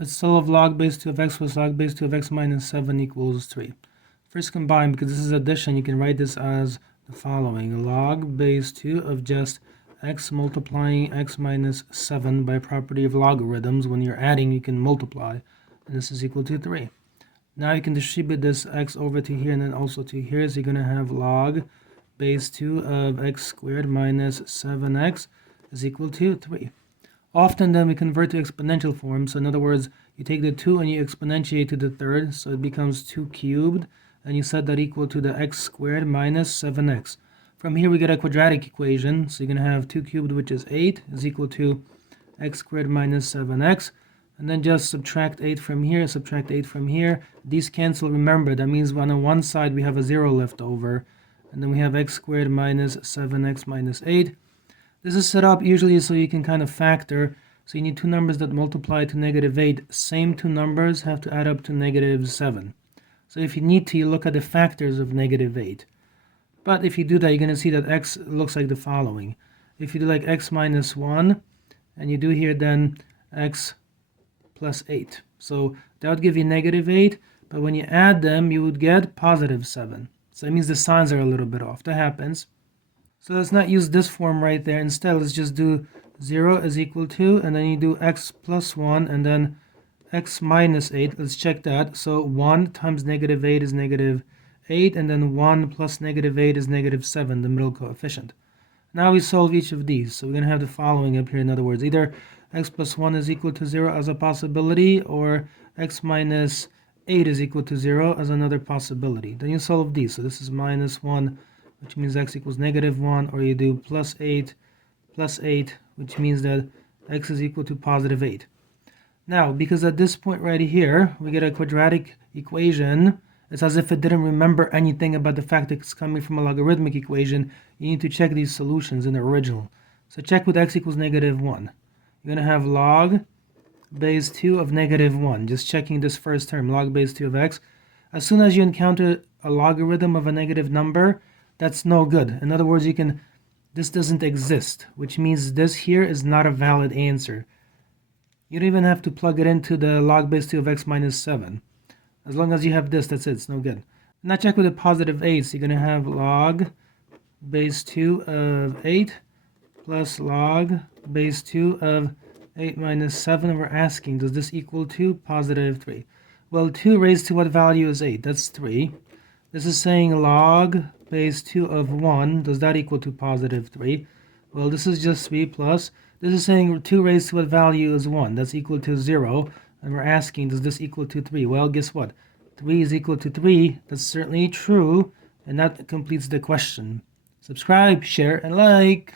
Let's solve log base 2 of x plus log base 2 of x minus 7 equals 3. First combine, because this is addition, you can write this as the following. Log base 2 of just x multiplying x minus 7 by property of logarithms. When you're adding, you can multiply. And this is equal to 3. Now you can distribute this x over to here and then also to here. So you're going to have log base 2 of x squared minus 7x is equal to 3. Often then we convert to exponential form. So in other words, you take the 2 and you exponentiate to the third. So it becomes 2 cubed. And you set that equal to the x squared minus 7x. From here we get a quadratic equation. So you're going to have 2 cubed, which is 8, is equal to x squared minus 7x. And then just subtract 8 from here, subtract 8 from here. These cancel. Remember, that means on one side we have a 0 left over. And then we have x squared minus 7x minus 8. This is set up usually so you can kind of factor. So you need two numbers that multiply to negative 8. Same two numbers have to add up to negative 7. So if you need to, you look at the factors of negative 8. But if you do that, you're going to see that x looks like the following. If you do like x minus 1, and you do here then x plus 8. So that would give you negative 8. But when you add them, you would get positive 7. So that means the signs are a little bit off. That happens. So let's not use this form right there. Instead, let's just do 0 is equal to, and then you do x plus 1, and then x minus 8. Let's check that. So 1 times negative 8 is negative 8, and then 1 plus negative 8 is negative 7, the middle coefficient. Now we solve each of these. So we're going to have the following up here. In other words, either x plus 1 is equal to 0 as a possibility, or x minus 8 is equal to 0 as another possibility. Then you solve these. So this is minus 1, which means x equals negative 1, or you do plus 8, which means that x is equal to positive 8. Now, because at this point right here, we get a quadratic equation, it's as if it didn't remember anything about the fact that it's coming from a logarithmic equation. You need to check these solutions in the original. So check with x equals negative 1. You're going to have log base 2 of negative 1. Just checking this first term, log base 2 of x. As soon as you encounter a logarithm of a negative number, that's no good. In other words, this doesn't exist, which means this here is not a valid answer. You don't even have to plug it into the log base 2 of x minus 7. As long as you have this, that's it. It's no good. Now check with the positive 8. So you're going to have log base 2 of 8 plus log base 2 of 8 minus 7. We're asking, does this equal to positive 3? Well, 2 raised to what value is 8? That's 3. This is saying log base 2 of 1. Does that equal to positive 3? Well, this is just 3 plus. This is saying 2 raised to what value is 1. That's equal to 0. And we're asking, does this equal to 3? Well, guess what? 3 is equal to 3. That's certainly true. And that completes the question. Subscribe, share, and like.